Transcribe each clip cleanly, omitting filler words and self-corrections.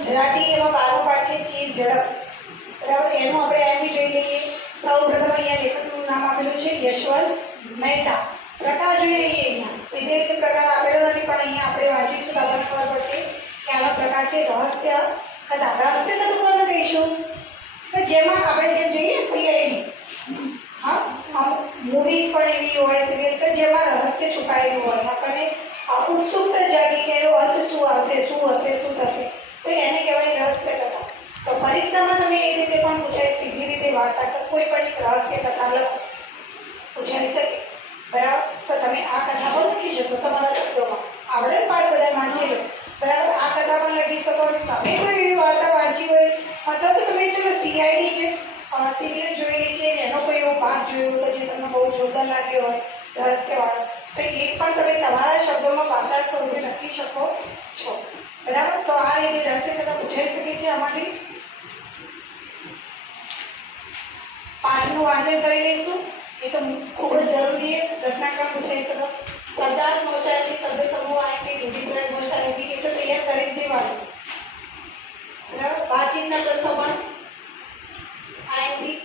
ગુજરાતી એમાં 12મો પાઠ છે ચીજ ઝડપ, બરાબર. એનું આપણે એમ બી જોઈ લઈએ. સૌપ્રથમ અહીંયા લેખકનું નામ આપેલું છે યશવંત મહેતા. પ્રકાર જોઈ લઈએ. અહીંયા સીધી રીતે પ્રકાર આપેલો નથી, પણ અહીંયા આપણે વાંચીશું તો આપણને ખબર પડશે કે આનો પ્રકાર છે રહસ્ય કથા. રહસ્ય કથા કોને કહીશું? તો જેમાં આપણે જેમ જોઈએ સીઆઈડી, હા, મૂવીઝ પણ એવી હોય સિરિયલ કે જેમાં રહસ્ય છુપાયેલું હોય, આપણને ઉત્સુકતા જાગી કે એનો અંત શું આવશે, શું હશે, શું થશે, તો એને કહેવાય રહસ્ય કથા. તો પરીક્ષામાં તમે એ રીતે પણ પૂછાય, સીધી રીતે વાર્તા કે કોઈ પણ એક રહસ્ય કથા લખો, પૂછાઈ શકે, બરાબર. તો તમે આ કથા પણ લખી શકો તમારા શબ્દોમાં. આવડે પાઠ બધા વાંચી લો, બરાબર. આ કથા પણ લખી શકો. તમે કોઈ એવી વાર્તા વાંચી હોય અથવા તો તમે ચલો સીઆઈડી છે, સિરિયલ જોયેલી છે, એનો કોઈ એવો ભાગ જોયો હોય જે તમને બહુ જોરદાર લાગ્યો હોય રહસ્યવાળો, તો એ પણ તમે તમારા શબ્દોમાં વાર્તા સ્વરૂપે લખી શકો છો, બરાબર. તો આ રીતે રહસ્ય કથા પૂછાઈ શકે છે. આમાંથી પાઠનું વાંચન કરી લઈશું, એ તો ખૂબ જ જરૂરી છે. ઘટનાક્રમ પૂછાઈ શકો, શબ્દાર્થ મોસ્ટ આઈએમપી, શબ્દ સમૂહ આઈએમપી, રૂઢિપ્રયોગ મોસ્ટ આઈએમપી, એ તો તૈયાર કરી જ દેવાનું, બરાબર. વાતચીતના પ્રશ્નો પણ આઈએમપી.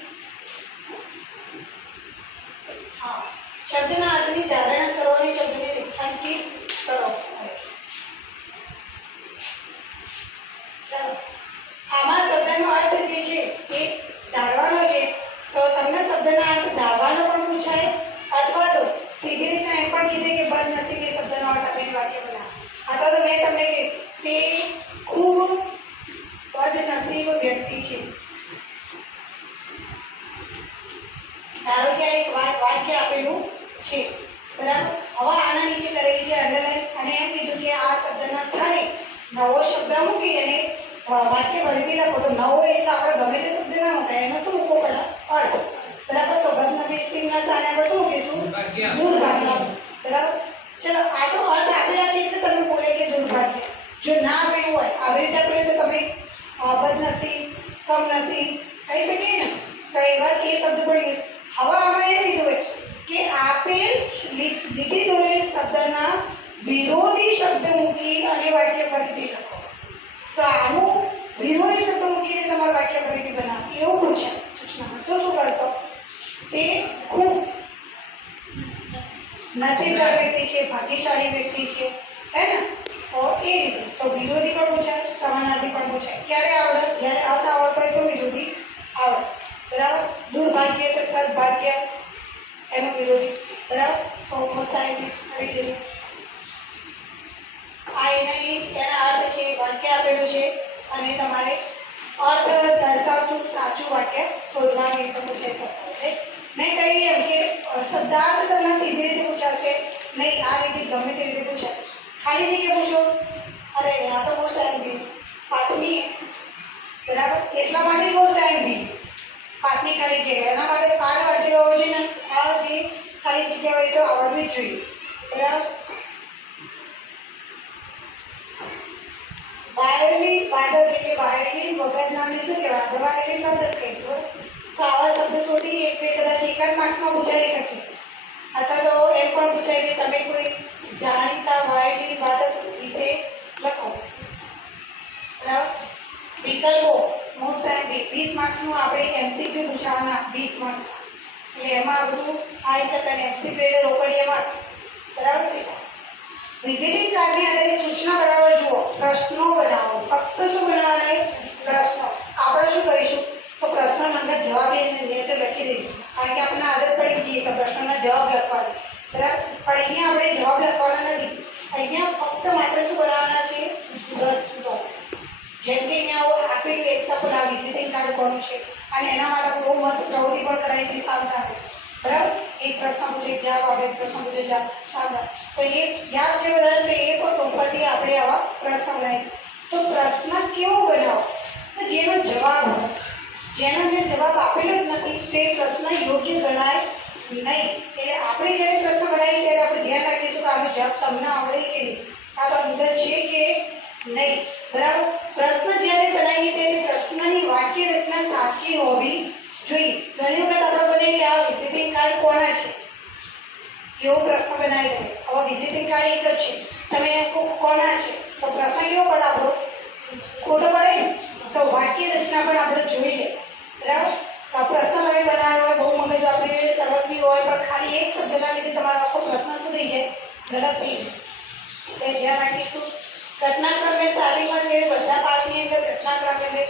હા, શબ્દના અર્થની ધારણા કરો અને શબ્દને રેખાંકિત કરો. ચાલો, આમાં શબ્દનો અર્થ જે છે એ ધારવાનો છે, તો તમને શબ્દના અર્થ ધારવાનો પણ પૂછાય અથવા તો સીધી રીતના એમ પણ કીધે કે બદનસીબે શબ્દનો અર્થ આપીને વાક્ય બનાવો, અથવા તો મેં તમને કહ્યું તે ખૂબ બદનસીબ વ્યક્તિ છે. ધારો કે એક વાક્ય આપેલું છે, બરાબર. હવે આના નીચે કરેલી છે અંડરલાઈન, અને એમ કીધું કે આ શબ્દના સ્થાને નવો શબ્દ મૂકી અને વાક્ય ફરીથી લખો. તો નવો એટલે આપણે ગમે તે શબ્દ ના મૂકાય, એનો શું મૂકવો પડે? અર્થ, બરાબર. તો બદનસીબના સ્થાને આપણે શું મૂકીશું? દુર્ભાગ્ય, બરાબર. ચલો, આ તો અર્થ આપેલા છે એટલે તમે બોલે કે દુર્ભાગ્ય. જો ના આપેલું હોય, આવી રીતે આપેલું તો તમે બદનસીબ, કમનસીબ કહી શકીએ ને, તો એવા એ શબ્દ પણ યુઝ. હવે આમાં એમ કીધું હોય કે આપેલ લીટી દોરેલ શબ્દના વિરોધી શબ્દ મૂકી અને વાક્ય ફરીથી લખો. તો આનું વિરોધી શબ્દ મૂકીને તમારું વાક્ય ફરીથી બનાવો, એવું પૂછાય સૂચનામાં. તો શું કરશો? તે ખૂબ નસીબદાર વ્યક્તિ છે, ભાગ્યશાળી વ્યક્તિ છે, હે ને? તો એ રીતે તો વિરોધી પણ પૂછાય, સમાનાર્થી પણ પૂછાય. ક્યારે આવડે? જ્યારે અર્થ આવડતો હોય તો વિરોધી આવડે, બરાબર. દુર્ભાગ્ય તો સદભાગ્ય, એનો વિરોધી, બરાબર. તો મોસ્ટ આઈએમપી કરી દઈએ. આ એના અર્થ છે, વાક્ય આપેલું છે અને તમારે અર્થ દર્શાવતું સાચું વાક્ય શોધવાનું એ તો પૂછાઈ શકાય. મેં કહ્યું એમ કે શબ્દાર્થ તમને સીધી રીતે પૂછાશે નહીં, આ રીતે ગમે તે રીતે પૂછાય. ખાલી જગ્યા પૂછો, અરે આ તો મોસ્ટ આઈએમપી પાઠની, બરાબર. એટલા માટે મોસ્ટ આઈએમપી પાઠની ખાલી જગ્યા, એના માટે પાઠ વાંચેલો હોવો જોઈએ ને, આ જે ખાલી જગ્યા હોય તો આવડવી જ જોઈએ, બરાબર. વાયોલિન વાદક એટલે વાયોલિન વગરનાને શું કહેવાય? આપણે વાયોલિન વાદક કહીશું. તો આવા શબ્દ શોધી એક બે કદાચ એકાદ માર્ક્સમાં પૂછાઈ શકે, અથવા તો એમ પણ પૂછાય કે તમે કોઈ જાણીતા વાયોલિન વાદક વિશે લખો, બરાબર. વિકલ્પો મોસ્ટ આઈએમપી 20 માર્ક્સનું આપણે એમસીક્યુ પૂછાવાના, 20 માર્ક્સ, એટલે એમાં બધું આવી શકે. અને એમસીક્યુ એટલે રોકડીયા માર્ક્સ, બરાબર. સીધા વિઝિટિંગ કાર્ડની આધારે સૂચના બરાબર જુઓ, પ્રશ્નો બનાવો. ફક્ત શું બનાવવાના? પ્રશ્નો. આપણે શું કરીશું? તો પ્રશ્નો નંબર જવાબ એને નીચે લખી દઈશું, કારણ કે આપણને આદત પડી જઈએ તો પ્રશ્નોના જવાબ લખવાની, બરાબર. પણ અહીંયા આપણે જવાબ લખવાના નથી, અહીંયા ફક્ત માત્ર શું બનાવવાના છે? પ્રશ્નો. જેમ કે અહીંયા આપેલું એક્ઝામ્પલ આ વિઝિટિંગ કાર્ડ કોનું છે, અને એના માટે બહુ મસ્ત પ્રવૃત્તિ પણ કરાવી હતી સામે, બરાબર. એક પ્રશ્ન પૂછે જવાબ આપે, એક પ્રશ્ન પૂછે જવાબ સામે, તો એ યાદ છે બધાને. તો એ પણ ટોપરથી આપણે આવા પ્રશ્ન બનાવીશું. તો પ્રશ્ન કેવો બનાવો? તો જેનો જવાબ હોય, જેનો અંદર જવાબ આપેલો જ નથી તે પ્રશ્ન યોગ્ય ગણાય નહીં. એટલે આપણે જ્યારે પ્રશ્ન બનાવીએ ત્યારે આપણે ધ્યાન રાખીશું કે આનો જવાબ તમને આવડે કે નહીં, આ તો અંદર છે કે નહીં, બરાબર. પ્રશ્ન જ્યારે બનાવીએ ત્યારે પ્રશ્નની વાક્ય રચના સાચી હોવી જોઈએ. ઘણી વખત આપણે બનાવીએ આ વિઝિટિંગ કાર્ડ કોના છે એવો પ્રશ્ન બનાવી દે. હવે વિઝિટિંગ કાર્ડ એક જ છે, તમે કોના છે, તો પ્રશ્ન કેવો પડે આપણો? ખોટો પડે શબ્દના લીધે તમારો આખો પ્રશ્ન શું થઈ જાય, ગલત થઈ જાય. તો એ ધ્યાન રાખીશું. ઘટનાક્રમને સ્ટાર્ટિંગમાં છે બધા પાઠની અંદર ઘટનાક્રમ એટલે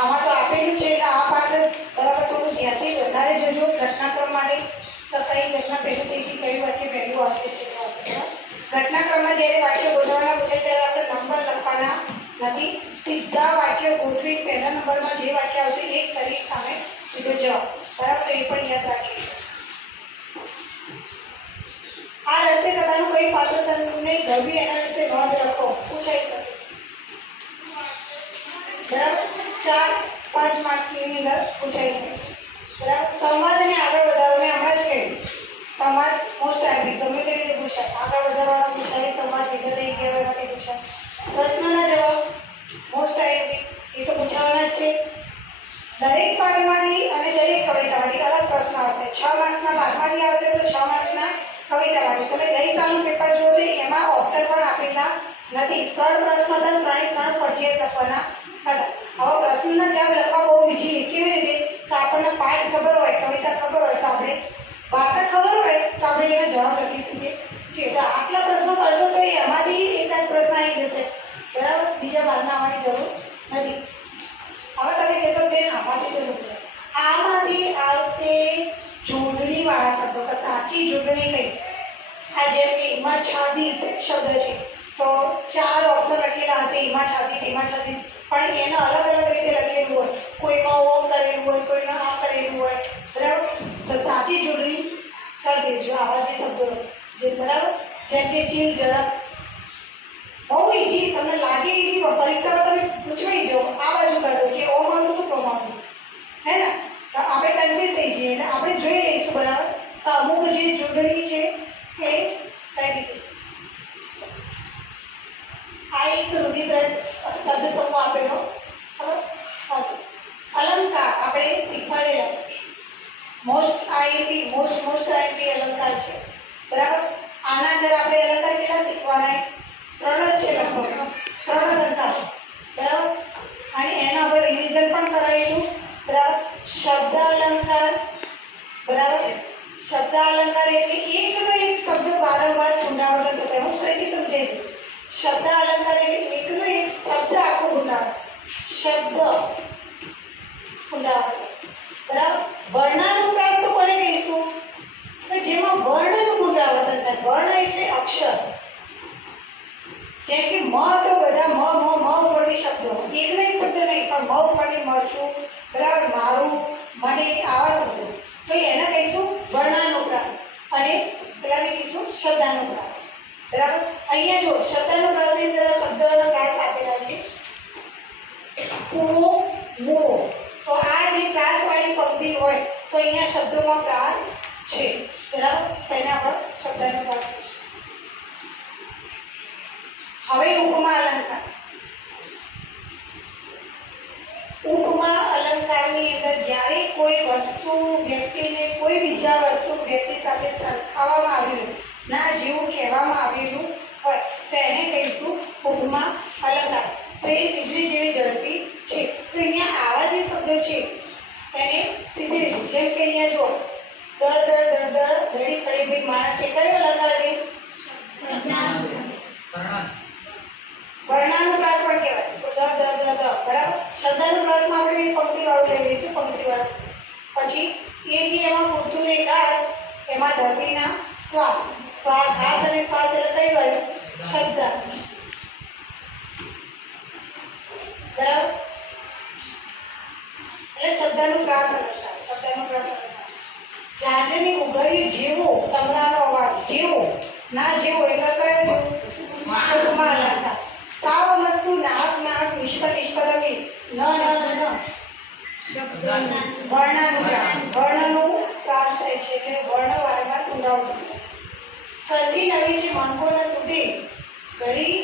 આમાં તો આપેલું છે એટલે આ પાઠ બરાબર થોડું ધ્યાનથી વધારે જોજો. ઘટનાક્રમ માટે તો કઈ ઘટના પહેલું થઈ હતી, કયું વાક્ય પહેલું આવશે છે આવશે. ઘટનાક્રમમાં જ્યારે વાક્ય ગોઠવવાના પૂછે ત્યારે આપણે નંબર લખવાના નથી, સીધા વાક્ય ગોઠવી પહેલા નંબરમાં જે વાક્ય આવતું એ કરી સામે સીધો જવાબ. બરાબર, તો એ પણ યાદ રાખીશું. આ રહસ્ય કથાનું કઈ પાત્ર તમને ગમ્યું એના વિશે નોંધ રાખો, પૂછાઈ શકે. બરાબર, 4-5 માર્ક્સની અંદર પૂછાઈ શકે. બરાબર, સંવાદને આગળ વધારવાને હમણાં જ કહ્યું. સંવાદ મોસ્ટ આઈપી ગમે તે રીતે પૂછાય, આગળ વધારવાનો પૂછાય, સંવાદ વિગતે કહેવા માટે પૂછાય. પ્રશ્નના જવાબ મોસ્ટ આઈપી એ તો પૂછાવાના જ છે. દરેક પાઠમાંથી અને દરેક કવિતામાંથી અલગ પ્રશ્ન આવશે. 6 માર્ક્સના પાઠમાંથી આવશે તો 6 માર્ક્સના કવિતામાંથી. તમે ગઈ સાલનું પેપર જુઓ તો એમાં ઓપ્શન પણ આપેલા નથી. 3 પ્રશ્ન હતા, 3 ફરજિયાત લખવાના હતા. હવે પ્રશ્નના જવાબ લખવા બહુ ઈઝી. કેવી રીતે કે આપણને પાઠ ખબર હોય, કવિતા ખબર હોય તો આપણે વાર્તા ખબર હોય તો આપણે એનો જવાબ લખી શકીએ. તો આટલા પ્રશ્નો કરશો તો એમાંથી એકાદ પ્રશ્ન આવી જશે. બરાબર, બીજા બહારના આવવાની જરૂર નથી. હવે તમે કહેશો બેન આમાંથી તો શું છે? આમાંથી આવશે જોડણીવાળા શબ્દો. કે સાચી જોડણી કઈ? આ જેમ કે ઈમાછાદિત શબ્દ છે તો 4 ઓપ્શન લખેલા હશે, ઈમાછાદિત, ઈમાછાદિત, પણ એને અલગ અલગ રીતે લખેલું હોય. કોઈમાં ઓમ કરેલું હોય, કોઈમાં આ કરેલું હોય. બરાબર, તો સાચી જોડણી કરી દેજો આવા જે શબ્દો જે. બરાબર, જેમ કે ચીલ, ઝડપ, બહુ ઈઝી. તમને લાગે ઈઝી પણ પરીક્ષામાં તમે પૂછવાઈ જાઓ આ બાજુ કાઢો કે ઓમ આવતું તો કોમ આવતું, હે ને? તો આપણે કન્ફ્યુઝ થઈ જઈએ એટલે આપણે જોઈ લઈશું. બરાબર, તો અમુક જે જોડણી છે એ કઈ રીતે. આ એક રૂઢિપ્રયોગ શબ્દ સમૂહ આપેલો. અલંકાર આપણે શીખવાડેલા મોસ્ટ આઈપી અલંકાર છે. બરાબર, આના અંદર આપણે અલંકાર કેટલા શીખવાના? 3 જ છે લગભગ, 3 અલંકાર. બરાબર, અને એના આપણે રિવિઝન પણ કરાવેલું. બરાબર, શબ્દ અલંકાર. બરાબર, શબ્દ અલંકાર એટલે એકનો એક શબ્દ વારંવાર પુનરાવર્તન થતો. હું ફરીથી સમજાવી દઉં. શબ્દ અલંકાર એટલે એકનો એક શબ્દ આખો પુનરાવર્તન, શબ્દ પુનરાવર્તન. બરાબર, વર્ણાનુપ્રાસ તો કોને કહીશું? તો જેમાં વર્ણનું પુનરાવર્તન થાય. વર્ણ એટલે અક્ષર. જેમ કે મ તો બધા મ ઉપરથી શબ્દો, એકનો એક શબ્દ નહીં પણ મ ઉપરની મરચું, બરાબર, મારું, મને, આવા શબ્દો. તો એને કહીશું વર્ણાનુપ્રાસ અને પેલાને કહીશું શબ્દાનુપ્રાસ. બરાબર, અહીંયા જો શબ્દાનુપ્રાસની અંદર શબ્દોનો પ્રાસ આપેલા છે ઓ, મો. તો આ જે પ્રાસવાળી પંક્તિ હોય તો અહીંયા શબ્દોમાં પ્રાસ છે. બરાબર, તો એને આપણે શબ્દાનુપ્રાસ કહીશું. હવે ઉપમા અલંકાર. ઉપમા અલંકારની અંદર જ્યારે કોઈ વસ્તુ વ્યક્તિને કોઈ બીજા વસ્તુ વ્યક્તિ સાથે સરખાવવામાં આવ્યું, ના જેવું કહેવામાં આવેલું હોય તો એને કહીશું ઉપમા અલંકાર. ટ્રેન વીજળી જેવી ઝડપી છે. તો અહીંયા આવા જે શબ્દો છે એને સીધી રીતે, જેમ કે અહીંયા જો દર દર દર દર ધડી ખડી ભાઈ માણસ છે, કયો અલંકાર છે? વર્ણાનુપ્રાસ પણ કહેવાય. દ દ દ દ. બરાબર, શબ્દાનુપ્રાસમાં આપણે પંક્તિવાળું લઈ લઈશું, પંક્તિવાળા. પછી એ જે એમાં ફૂટતું ને ઘાસ, એમાં ધરતીના શ્વાસ. તો આ ઘાસ અને શ્વાસ એટલે કઈ વાળું? શબ્દ. બરાબર, એટલે શબ્દાનુપ્રાસ અલંકાર. શબ્દાનુપ્રાસ અલંકાર. ઝાંઝરની ઉઘાડી જેવો તમરાનો અવાજ, જેવો ના જેવો એટલે કયો જો? ઉપમા અલંકાર. સાવ વસ્તુ નાહક નાહક નિષ્ફળ નિષ્ફળ ન ન ન ન. વર્ણાનુપ્રાસ. વર્ણનું પ્રાસ થાય છે એટલે વર્ણ વારંવાર પુનરાવર્તન થાય છે. કંઠી નવી છે મણકો ન તૂટે, ઘડી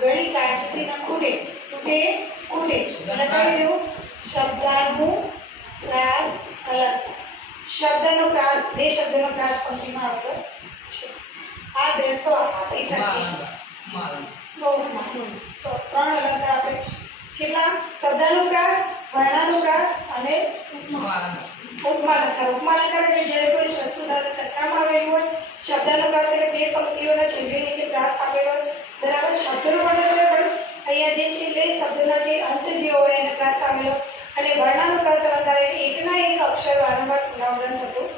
ઘડી કાળજીથી ન ખૂટે, તૂટે ખૂટે એટલે કહી દેવું શબ્દાનુપ્રાસ અલંકાર. શબ્દનો પ્રાસ, 2 શબ્દનો પ્રાસ પંક્તિમાં આવેલો છે. આ બેસ તો આપી શકીએ છીએ. તો 3 અલંકાર આપણે કેટલા? શબ્દાનુપ્રાસ, વર્ણાનુપ્રાસ અને ઉપમા અલંકાર. ઉપમા અલંકાર એટલે જ્યારે કોઈ વસ્તુ સાથે સરખાવવામાં આવેલું હોય શબ્દનો પ્રાસ એટલે બે પંક્તિઓના છેલ્લે નીચે પ્રાસ આપેલો હોય, બરાબર. શબ્દનો વર્ણન હોય પણ અહીંયા જે છેલ્લે શબ્દના જે અંત જે હોય એને પ્રાસ આવેલો, અને વર્ણનો પ્રાસ અલંકાર એટલે એકના એક અક્ષર વારંવાર પુનરાવર્તન થતું